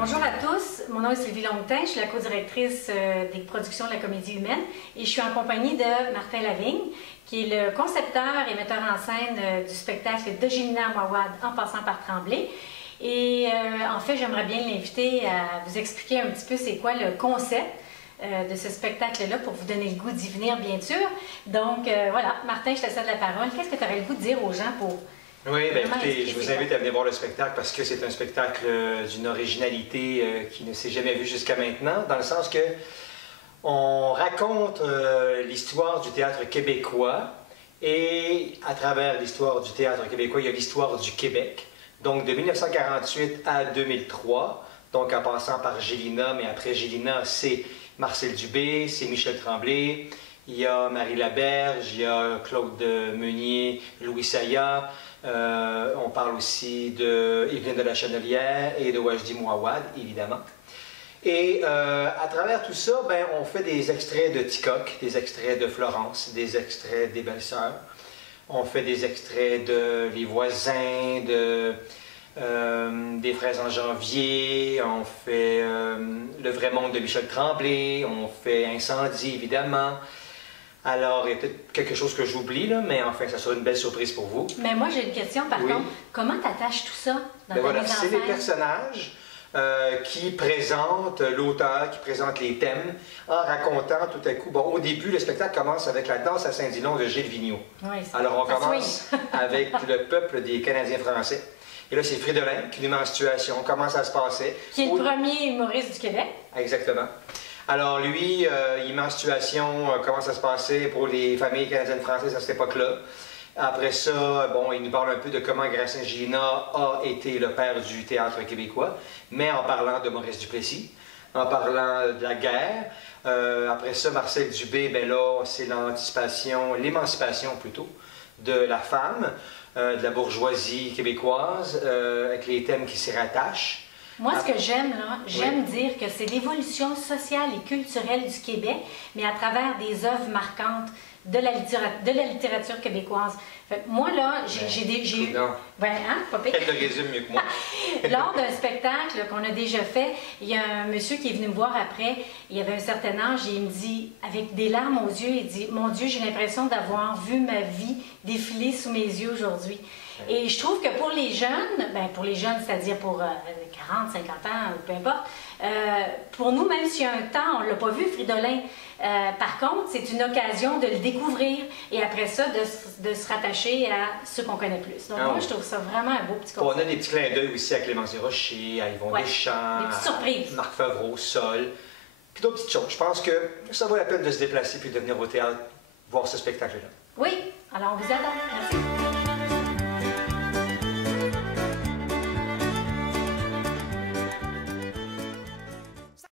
Bonjour à tous, mon nom est Sylvie Longtin, je suis la co-directrice des productions de la Comédie humaine et je suis en compagnie de Martin Lavigne, qui est le concepteur et metteur en scène du spectacle de Gélina Mouawad en passant par Tremblay. Et en fait, j'aimerais bien l'inviter à vous expliquer un petit peu c'est quoi le concept de ce spectacle-là pour vous donner le goût d'y venir, bien sûr. Donc voilà, Martin, je te cède la parole. Qu'est-ce que tu aurais le goût de dire aux gens pour... Oui, bien écoutez, je vous invite à venir voir le spectacle parce que c'est un spectacle d'une originalité qui ne s'est jamais vue jusqu'à maintenant, dans le sens que on raconte l'histoire du théâtre québécois et à travers l'histoire du théâtre québécois, il y a l'histoire du Québec. Donc de 1948 à 2003, donc en passant par Gélina, mais après Gélina, c'est Marcel Dubé, c'est Michel Tremblay, il y a Marie Laberge, il y a Claude Meunier, Louis Saya. On parle aussi de Yveline de la Chenelière et de Wajdi Mouawad, évidemment. Et à travers tout ça, ben, on fait des extraits de Ticoc, des extraits de Florence, des extraits des Belles-Sœurs. On fait des extraits de Les Voisins, des Frères en Janvier. On fait Le Vrai Monde de Michel Tremblay. On fait Incendie, évidemment. Alors, il y a peut-être quelque chose que j'oublie, là, mais enfin, ça sera une belle surprise pour vous. Mais moi, j'ai une question, par contre. Comment tu attaches tout ça dans ta mise en scène? C'est les personnages qui présentent l'auteur, qui présentent les thèmes, en racontant tout à coup... Bon, au début, le spectacle commence avec la danse à Saint-Dilon de Gilles Vigneault. Oui, alors, on commence avec le peuple des Canadiens français. Et là, c'est Fridolin qui nous met en situation. Comment ça se passait? Qui est le premier humoriste du Québec. Exactement. Alors lui, il met en situation comment ça se passait pour les familles canadiennes françaises à cette époque-là. Après ça, bon, il nous parle un peu de comment Gracien Gélina a été le père du théâtre québécois, mais en parlant de Maurice Duplessis, en parlant de la guerre. Après ça, Marcel Dubé, ben là, c'est l'émancipation plutôt, de la femme, de la bourgeoisie québécoise, avec les thèmes qui s'y rattachent. Moi, ce que j'aime, là, j'aime dire que c'est l'évolution sociale et culturelle du Québec, mais à travers des œuvres marquantes de la littérature québécoise. Fait que moi, là, j'ai eu... Ben, hein, pas pire. Elle le résume mieux que moi. Lors d'un spectacle qu'on a déjà fait, il y a un monsieur qui est venu me voir après, il avait un certain âge, et il me dit, avec des larmes aux yeux, il dit « Mon Dieu, j'ai l'impression d'avoir vu ma vie défiler sous mes yeux aujourd'hui. » Et je trouve que pour les jeunes, c'est-à-dire pour 40, 50 ans, peu importe, pour nous, même s'il y a un temps, on ne l'a pas vu, Fridolin, par contre, c'est une occasion de le découvrir et après ça, de se rattacher à ceux qu'on connaît plus. Donc moi, je trouve ça vraiment un beau petit concept. On a des petits clins d'œil aussi à Clémence Desrochers, à Yvon Deschamps, des petites surprises. Marc Favreau, Sol, puis d'autres petites choses. Je pense que ça vaut la peine de se déplacer puis de venir au théâtre voir ce spectacle-là. Oui, alors on vous attend. Merci.